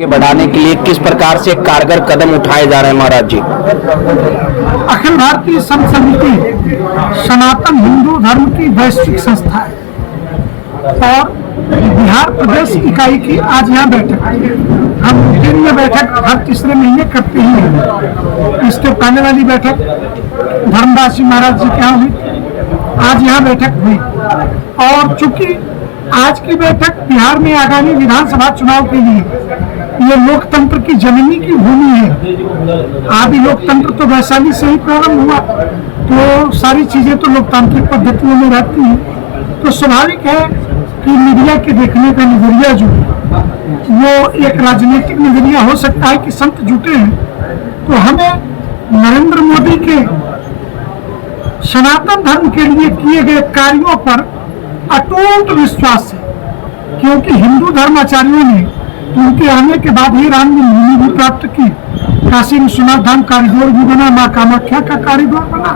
के बढ़ाने के लिए किस प्रकार से कारगर कदम उठाए जा रहे हैं महाराज जी? अखिल भारतीय संत समिति सनातन हिंदू धर्म की वैश्विक संस्था है और बिहार प्रदेश इकाई की आज यहाँ बैठक है। हम रूटीन में बैठक हर तीसरे महीने करते ही हैं। इसके पहले वाली बैठक धर्मदास जी महाराज जी के यहाँ हुई, आज यहाँ बैठक हुई। और चूंकि आज की बैठक बिहार में आगामी विधानसभा चुनाव के लिए ये लोकतंत्र की जननी की भूमि है। आदि लोकतंत्र तो वैशाली से ही प्रारंभ हुआ, तो सारी चीजें तो लोकतांत्रिक पद्धतियों में रहती हैं। तो स्वाभाविक है कि मीडिया के देखने का नजरिया जो वो एक राजनीतिक नजरिया हो सकता है कि संत जुटे हैं। तो हमें नरेंद्र मोदी के सनातन धर्म के लिए किए गए कार्यों पर अटूट विश्वास है, क्योंकि हिंदू धर्माचार्यों ने उनके आने के बाद ही राम ने भूमि भी प्राप्त की, काशी विश्वनाथ धाम कॉरिडोर भी बना, माँ कामाख्या का कॉरिडोर बना,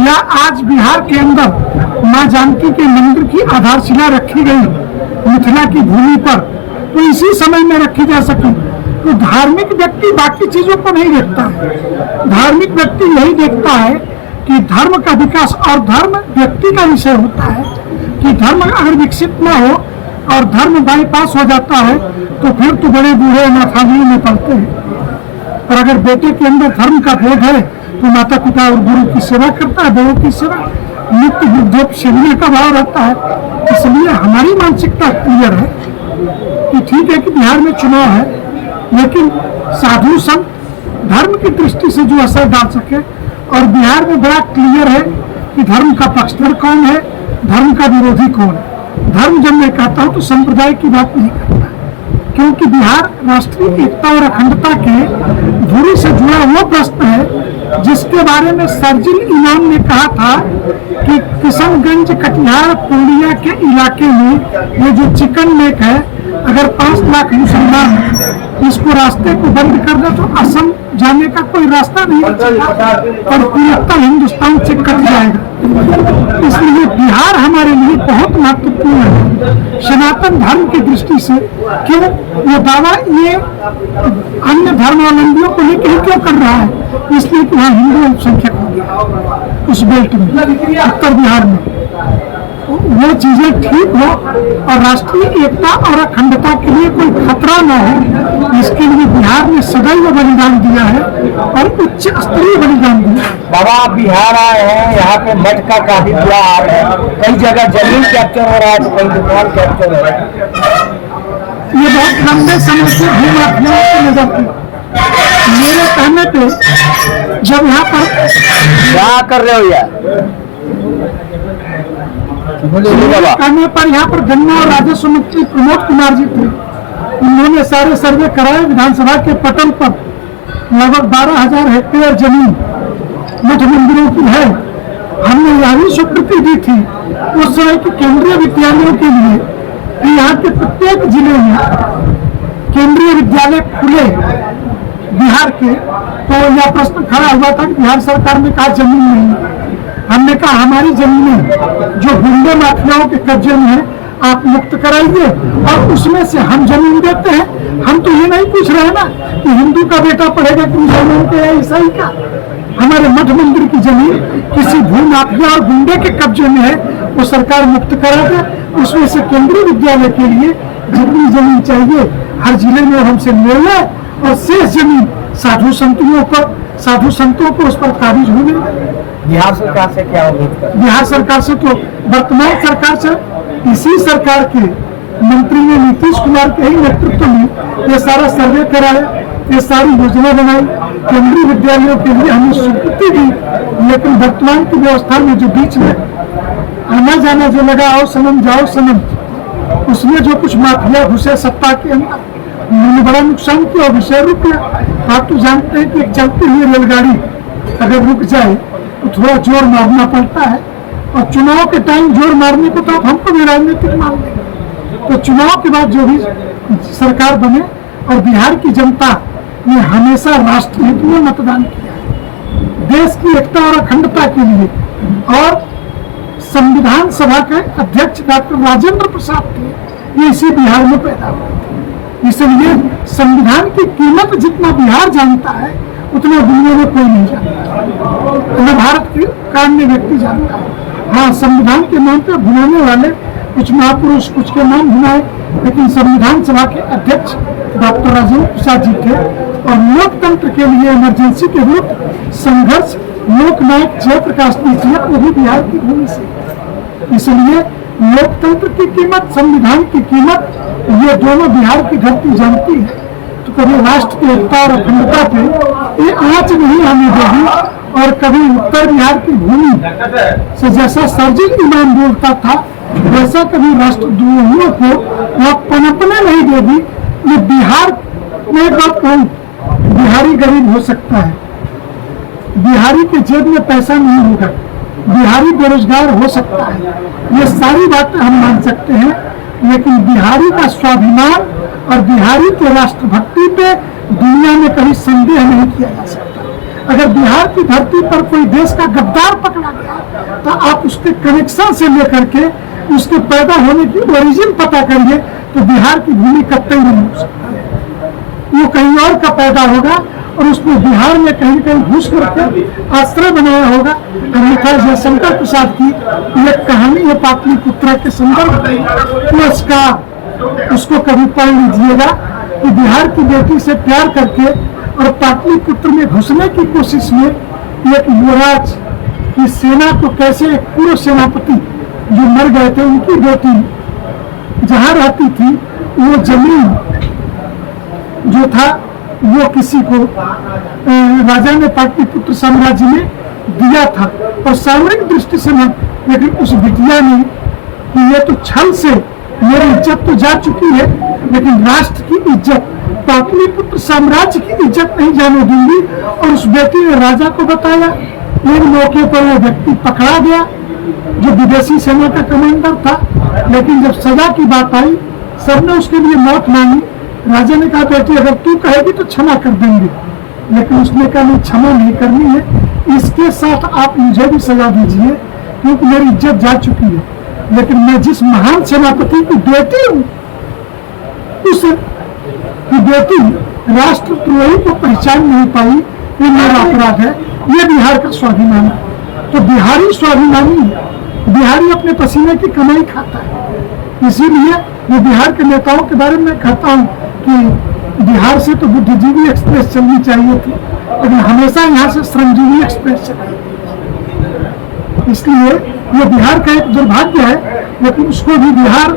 या आज बिहार के अंदर माँ जानकी के मंदिर की आधारशिला रखी गई मिथिला की भूमि पर, तो इसी समय में रखी जा सकी। तो धार्मिक व्यक्ति बाकी चीजों को नहीं देखता है, धार्मिक व्यक्ति यही देखता है कि धर्म का विकास, और धर्म व्यक्ति का विषय होता है कि धर्म अगर विकसित न हो और धर्म बाईपास हो जाता है तो फिर तो बड़े बूढ़े अनाथालयों में पलते हैं। और अगर बेटे के अंदर धर्म का बोध है तो माता पिता और गुरु की सेवा करता है, बड़ों की सेवा, नित्य वृद्धोपसेवने का भाव रहता है। इसलिए हमारी मानसिकता क्लियर है कि ठीक है कि बिहार में चुनाव है, लेकिन साधु संत धर्म की दृष्टि से जो असर डाल सके, और बिहार में बड़ा क्लियर है कि धर्म का पक्षधर कौन है, धर्म का विरोधी कौन है। धर्म जब मैं कहता हूं तो संप्रदाय की बात नहीं करता, क्योंकि बिहार राष्ट्रीय एकता और अखंडता के धुरी से जुड़ा वो प्रश्न है जिसके बारे में सर्जिल इमाम ने कहा था कि किशनगंज कटिहार पूर्णिया के इलाके में ये जो चिकन नेक है, अगर 5 लाख मुसलमान इसको रास्ते को बंद कर दे तो असम जाने का कोई रास्ता नहीं बचेगा और पूरा हिंदुस्तान से कट जाएगा। इसलिए बिहार हमारे लिए बहुत महत्वपूर्ण है सनातन धर्म की दृष्टि से। क्यों ये दावा ये अन्य धर्मावलंबियों को लेकर क्यों कर रहा है? इसलिए कि वहाँ हिंदू अल्पसंख्यक हो गया उस बेल्ट में, उत्तर बिहार में। वो चीजें ठीक हो और राष्ट्रीय एकता और अखंडता के लिए कोई खतरा न हो, इसके लिए बिहार ने सदैव बलिदान दिया है और उच्च स्तरीय बलिदान दिया है। बाबा आप बिहार आए हैं, यहाँ पे मठ का काफी बुरा हाल है, कई जगह जमीन कैप्चर हो रहा है, कई दुकान कैप्चर हो रहा है। ये बहुत लंबे समय से भूमाफियाओं की नजर थी। मेरे कहने पे जब यहाँ पर क्या कर रहे हो यार, कहने पर यहाँ पर गन्ना और राजस्व मंत्री प्रमोद कुमार जी थे। उन्होंने सारे सर्वे कराए, विधानसभा के पटल पर लगभग 12,000 हेक्टेयर जमीन मठ मंदिरों की है। हमने यह भी स्वीकृति दी थी उस समय की केंद्रीय विद्यालयों के लिए कि यहाँ के प्रत्येक जिले में केंद्रीय विद्यालय खुले बिहार के। तो यह प्रश्न खड़ा हुआ था कि बिहार सरकार ने कहा जमीन नहीं। हमने कहा हमारी जमीनें जो गुंडे माफियाओं के कब्जे में है आप मुक्त कराइए और उसमें से हम जमीन देते हैं। हम तो ये नहीं पूछ रहे ना कि हिंदू का बेटा पढ़ेगा कि मुसलमान का या ईसाई का। हमारे मठ मंदिर की जमीन किसी भू माफिया और गुंडे के कब्जे में है, वो सरकार मुक्त करा दे। उसमें से केंद्रीय विद्यालय के लिए जितनी जमीन चाहिए हर जिले में हमसे ले ले और शेष जमीन साधु संतों को उस पर काबिज होने। बिहार सरकार से क्या उम्मीद कर? बिहार सरकार से तो वर्तमान सरकार से इसी सरकार के मंत्री ने नीतीश कुमार के ही नेतृत्व में ये सारा सर्वे कराया, ये सारी योजना बनाई, केंद्रीय विद्यालयों के लिए हमें स्वीकृति दी। लेकिन वर्तमान की व्यवस्था में जो बीच में आना जाना जो लगा, आओ सनम जाओ सनम, उसमें जो कुछ माफिया घुसे सत्ता के अंदर, उन्होंने बड़ा नुकसान किया, विषय रुक गया। आप तो जानते हैं कि एक चलती हुई रेलगाड़ी अगर रुक जाए तो थोड़ा जोर मारना पड़ता है, और चुनाव के टाइम जोर मारने को तो हमको भी राजनीतिक मान लेंगे। तो चुनाव के बाद जो भी सरकार बने, और बिहार की जनता ने हमेशा राष्ट्र हित में मतदान किया है, देश की एकता और अखंडता के लिए। और संविधान सभा के अध्यक्ष डॉक्टर राजेंद्र प्रसाद थे, ये इसी बिहार में पैदा हुए थे। इसलिए संविधान की कीमत जितना बिहार जानता है उतना दुनिया में कोई नहीं जानता, उतना भारत के का अन्य व्यक्ति जानता है। हाँ, संविधान के नाम पर भुनाने वाले कुछ महापुरुष कुछ के नाम भुनाए, लेकिन संविधान सभा के अध्यक्ष डॉक्टर राजेंद्र प्रसाद जी थे और लोकतंत्र के लिए इमरजेंसी के विरुद्ध संघर्ष लोकनायक जयप्रकाश नारायण वो भी बिहार की भूमि से। इसलिए लोकतंत्र की कीमत, संविधान की कीमत ये दोनों बिहार की धरती जानती है। तो कभी राष्ट्र की एकता और अखंडता पे ये आंच नहीं आने देगी और कभी उत्तर बिहार की भूमि से जैसा सर्जिल इमाम बोलता था वैसा कभी राष्ट्रद्रोहियों को वह पनपने नहीं देगी। ये बिहार में एक बात कहूं, बिहारी गरीब हो सकता है, बिहारी के जेब में पैसा नहीं होगा, बिहारी बेरोजगार हो सकता है, ये सारी बातें हम मान सकते हैं, लेकिन बिहारी का स्वाभिमान और बिहारी के राष्ट्रभक्ति पे दुनिया में कभी संदेह नहीं किया जा सकता। अगर बिहार की धरती पर कोई देश का गद्दार पकड़ा गया तो आप उसके कनेक्शन से लेकर के उसके पैदा होने की ओरिजिन पता करिए तो बिहार की भूमि कतई नहीं हो सकती, वो कहीं और का पैदा होगा और उसको बिहार में कहीं कहीं घुस करके आश्रय बनाया होगा। अन्यथा जयशंकर प्रसाद की एक कहानी है पाटलिपुत्र के संदर्भ पुरस्कार, उसको कभी पढ़ लीजिएगा कि बिहार की बेटी से प्यार करके और पाटलिपुत्र में घुसने की कोशिश में एक युवराज की सेना को कैसे एक पूर्व सेनापति जो मर गए थे उनकी बेटी जहाँ रहती थी वो जमीन जो था वो किसी को राजा ने पाटलिपुत्र साम्राज्य में दिया था और सामरिक दृष्टि से न, लेकिन उस बिटिया ने कि ये तो छल से मेरी इज्जत तो जा चुकी है लेकिन राष्ट्र की इज्जत, पाटलिपुत्र साम्राज्य की इज्जत नहीं जाने दूंगी। और उस बेटी ने राजा को बताया। एक मौके पर वो व्यक्ति पकड़ा गया जो विदेशी सेना का कमांडर था, लेकिन जब सजा की बात आई सबने उसके लिए मौत मांगी। राजा ने कहा बेटी अगर तू कहेगी तो क्षमा कर देंगे, लेकिन उसने कहा नहीं क्षमा नहीं करनी है, इसके साथ आप मुझे भी सजा दीजिए क्योंकि मेरी इज्जत जा चुकी है, लेकिन मैं जिस महान सेनापति की बेटी हूँ उस बेटी राष्ट्रद्रोही को पहचान नहीं पाई, ये मेरा अपराध है, ये बिहार का स्वाभिमान है। तो बिहारी स्वाभिमानी है, बिहारी अपने पसीने की कमाई खाता है। इसीलिए मैं बिहार के नेताओं के बारे में कहता हूँ कि बिहार से तो बुद्धिजीवी एक्सप्रेस चलनी चाहिए थी, लेकिन हमेशा यहाँ से श्रमजीवी एक्सप्रेस चली। इसलिए ये बिहार का एक दुर्भाग्य है, लेकिन उसको भी बिहार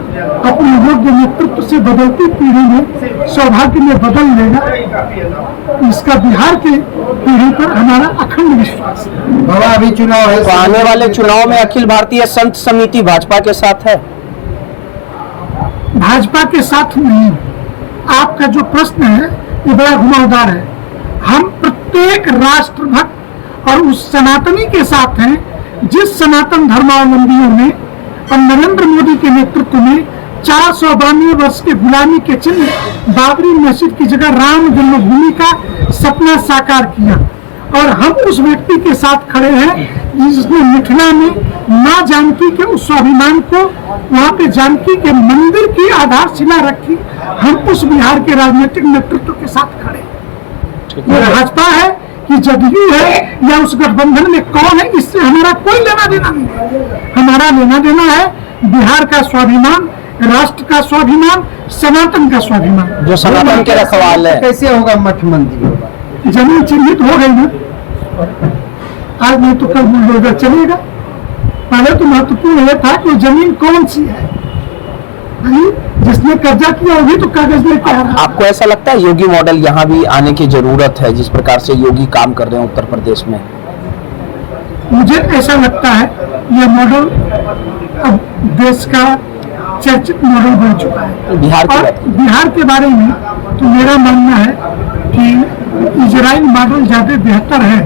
अपने योग्य नेतृत्व से बदलती पीढ़ी में सौभाग्य में बदल लेगा। इसका बिहार की पीढ़ी पर हमारा अखंड विश्वास है। बाबा अभी चुनाव है, तो आने वाले चुनाव में अखिल भारतीय संत समिति भाजपा के साथ है? भाजपा के साथ नहीं। आपका जो प्रश्न है ये बड़ा घुमावदार है। हम प्रत्येक राष्ट्रभक्त और उस सनातनी के साथ हैं जिस सनातन धर्मावलंबियों ने और नरेंद्र मोदी के नेतृत्व में 492 वर्ष के गुलामी के चिन्ह बाबरी मस्जिद की जगह राम जन्मभूमि का सपना साकार किया। और हम उस व्यक्ति के साथ खड़े हैं जिसने मिथिला में मां जानकी के उस स्वाभिमान को वहां पे जानकी के मंदिर की आधारशिला रखी। हम उस बिहार के राजनीतिक नेतृत्व के साथ खड़े हैं। ये भाजपा है कि जदयू है या उस गठबंधन में कौन है, इससे हमारा कोई लेना देना नहीं है। हमारा लेना देना है बिहार का स्वाभिमान, राष्ट्र का स्वाभिमान, सनातन का स्वाभिमान। जो सनातन के रखवाल है। कैसे होगा मठ मंदिर होगा? जमीन चिन्हित हो गई ना, आज नहीं तो कल बुलडोजर चलेगा। पहले तो महत्वपूर्ण यह था कि जमीन कौन सी है, जिसने कब्जा किया वही तो कागज में कह रहा। आपको ऐसा लगता है योगी मॉडल यहाँ भी आने की जरूरत है, जिस प्रकार से योगी काम कर रहे हैं उत्तर प्रदेश में? मुझे ऐसा लगता है यह मॉडल अब देश का चर्चित मॉडल बन चुका है। बिहार की और बात बिहार के बारे में तो मेरा मानना है कि इजराइल मॉडल ज्यादा बेहतर है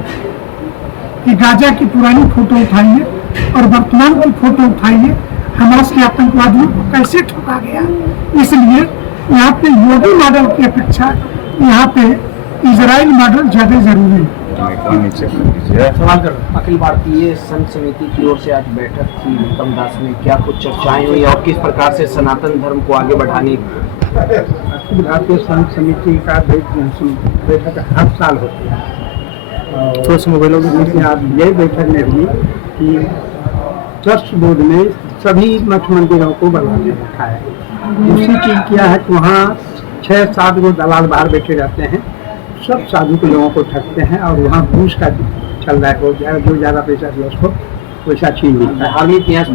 कि गाजा की पुरानी फोटो उठाइए और वर्तमान की फोटो उठाइए, हमास के आतंकवादियों को कैसे ठोका गया। इसलिए यहाँ पे योगी मॉडल की अपेक्षा यहाँ पे इजराइल मॉडल ज्यादा जरूरी है। अखिल भारतीय संत समिति की ओर से आज बैठक थी उत्तम दास में, क्या कुछ चर्चाएं हुई और किस प्रकार से सनातन धर्म को आगे बढ़ाने भारतीय संघ समिति का बैठक हर साल होती है। थोड़ा सा मोबाइल जिसमें आज ये बैठक में हुई कि ट्रस्ट बोर्ड ने सभी मठ मंदिरों को बुला के रखा है। दूसरी चीज क्या है कि वहाँ 6-7 गो दलाल बाहर बैठे रहते हैं, सब साधु के लोगों को ठगते हैं और वहाँ घूस का चल रहा है। जो ज़्यादा पैसा दिया उसको पैसा छीन लेता है। धार्मिक न्यास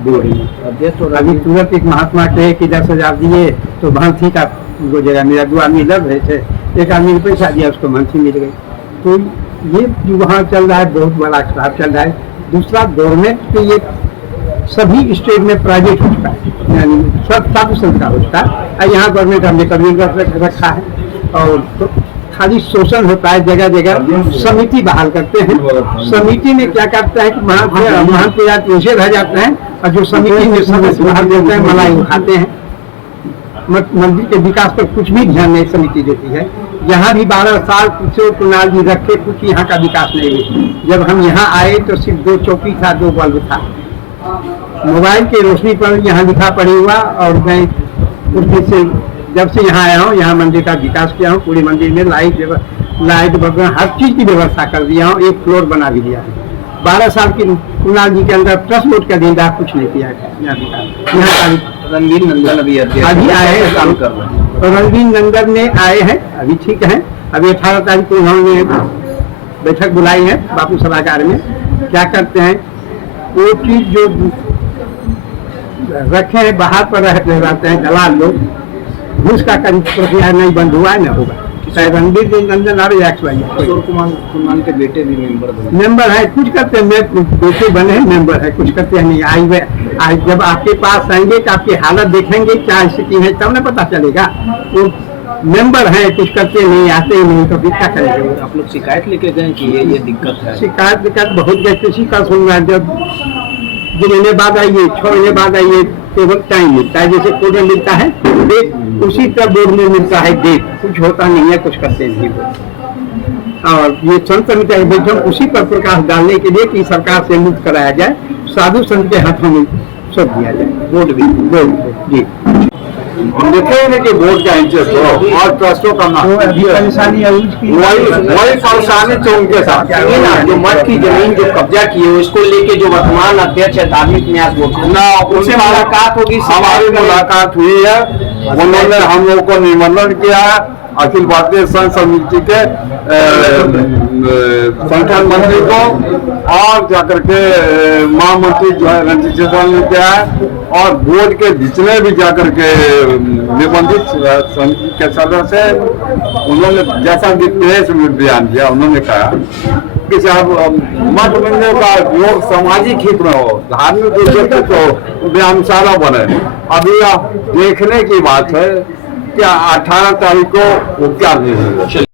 बोल रही है। तो अभी तुरंत एक महात्मा कहे कि 10,000 दिए तो भांति का गुजरा। मेरा 2 आदमी लड़ रहे थे, एक आदमी ने पैसा दिया उसको भांति मिल गई। तो ये जो वहाँ चल रहा है बहुत बड़ा खराब चल रहा है। दूसरा गवर्नमेंट के ये सभी स्टेट में प्राइवेट हो चुका है, यानी सब साधु संस्था हो चुका है। और यहाँ गवर्नमेंट हमने कभी रखा है और तो खाली शोषण होता है जगह जगह। समिति बहाल करते हैं, समिति में क्या करता है कि महान पूजा उसे रह जाते हैं और जो समिति में सदस्य बाहर देते हैं मलाई उठाते हैं। मंदिर के विकास पर कुछ भी ध्यान नहीं समिति देती है। यहाँ भी 12 साल किशोर कुणाल जी रखे, कुछ यहाँ का विकास नहीं हुआ। जब हम यहाँ आए तो सिर्फ 2 चौकी था, 2 बल्ब था। मोबाइल की रोशनी पर यहाँ लिखा पड़ी हुआ और मैं उसमें से जब से यहाँ आया हूँ यहाँ मंदिर का विकास किया हूँ। पूरे मंदिर में लाइट वगैरह हर चीज की व्यवस्था कर दिया हूँ। 1 फ्लोर बना भी दिया है। 12 साल की कुणाल जी के अंदर ट्रस्ट बोर्ड का दिन कुछ नहीं किया है। यहाँ रणवीर नंदन अभी आए हैं, काम कर रहे हैं। तो रणवीर नंदन ने आए हैं, अभी ठीक है। अभी 18 तारीख को उन्होंने बैठक बुलाई है बापू सभागार में। क्या करते हैं वो चीज जो रखे हैं बाहर पर रहते हैं दलाल लोग, घूस का प्रक्रिया नहीं बंद हुआ है, न होगा। चाहे रणवीर नंदन और किशोर कुमार के बेटे भी मेंबर है, कुछ करते हैं। बेटे बने हैं, मेंबर है, कुछ करते हैं नहीं। आज जब आपके पास आएंगे कि आपकी हालत देखेंगे क्या स्थिति है तब न पता चलेगा। वो मेंबर है, कुछ करते नहीं, आते ही नहीं, तो फिर क्या करेंगे। आप लोग शिकायत लेके गए कि ये दिक्कत है? शिकायत बहुत गए, किसी का सुन रहा है। जब 2 महीने बाद आइए, 6 महीने बाद आइए, केवल टाइम मिलता है। जैसे कोर्ट में मिलता है डेट, उसी तरह बोर्ड में मिलता है डेट। कुछ होता नहीं है, कुछ करते नहीं। और ये संत समिति की बैठक उसी पर प्रकाश डालने के लिए कि सरकार से मुक्त कराया जाए, साधु संत के हाथों में सब दिया जाए। बोर्ड भी जी देखे ही नहीं कि बोर्ड का इंटरेस्ट हो और ट्रस्टों का ना। अभी परेशानी है उसकी, वही परेशानी तो उनके साथ ये ना जो मठ की जमीन जो कब्जा की है उसको लेके जो वर्तमान अध्यक्ष है धार्मिक न्यास बोर्ड ना, उनसे मुलाकात होगी। हमारी मुलाकात हुई है। उन्होंने हम लोग को निमंत्रण किया है अखिल भारतीय संघ समिति के संगठन मंत्री को और जाकर के महामंत्री जो है रणजीत चौधरी ने किया है और बोर्ड के जितने भी जाकर के निबंधित समिति के सदस्य हैं उन्होंने जैसा कि प्रेस में बयान दिया, उन्होंने कहा कि साहब मठ मंदिर का उपयोग सामाजिक हित में हो, धार्मिक उद्देश्य तो व्यायामशाला बने। अभी देखने की बात है क्या 18 तारीख को वो क्या